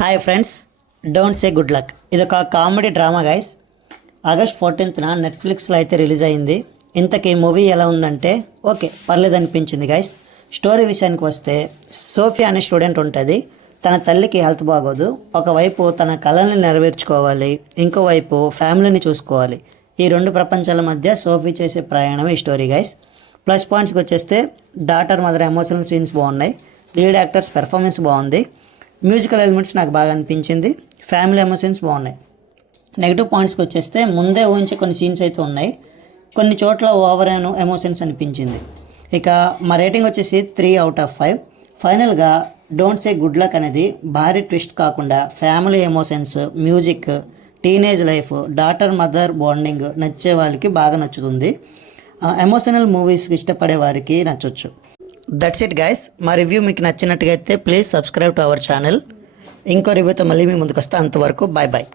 Hi friends, don't say good luck. ఇది ఒక comedy drama guys. August 14న నెట్ఫ్లిక్స్లో అయితే రిలీజ్ అయింది. ఇంతకీ మూవీ ఎలా ఉందంటే ఓకే పర్లేదు అనిపించింది గైస్. స్టోరీ విషయానికి వస్తే సోఫియా అనే స్టూడెంట్ ఉంటుంది. తన తల్లికి హెల్త్ బాగోదు. ఒకవైపు తన కళల్ని నెరవేర్చుకోవాలి, ఇంకోవైపు ఫ్యామిలీని చూసుకోవాలి. ఈ రెండు ప్రపంచాల మధ్య సోఫీ చేసే ప్రయాణం ఈ స్టోరీ గైస్. ప్లస్ పాయింట్స్కి వచ్చేస్తే డాటర్ మదర్ ఎమోషనల్ సీన్స్ బాగున్నాయి, లీడ్ యాక్టర్స్ పెర్ఫార్మెన్స్ బాగుంది, మ్యూజికల్ ఎలిమెంట్స్ నాకు బాగా అనిపించింది, ఫ్యామిలీ ఎమోషన్స్ బాగున్నాయి. నెగిటివ్ పాయింట్స్కి వచ్చేస్తే ముందే ఊహించే కొన్ని సీన్స్ అయితే ఉన్నాయి, కొన్ని చోట్ల ఓవర్ ఎమోషన్స్ అనిపించింది. ఇక మా రేటింగ్ వచ్చేసి 3/5. ఫైనల్గా డోంట్ సే గుడ్ లక్ అనేది భారీ ట్విస్ట్ కాకుండా family emotions, music, teenage life, daughter mother bonding నచ్చే వాళ్ళకి బాగా నచ్చుతుంది. ఎమోషనల్ మూవీస్కి ఇష్టపడే వారికి నచ్చొచ్చు. That's it guys. మా రివ్యూ మీకు నచ్చినట్టుగా అయితే please subscribe to our channel. ఇంకో రివ్యూతో మళ్ళీ మీ ముందుకు వస్తే అంతవరకు బాయ్ బాయ్.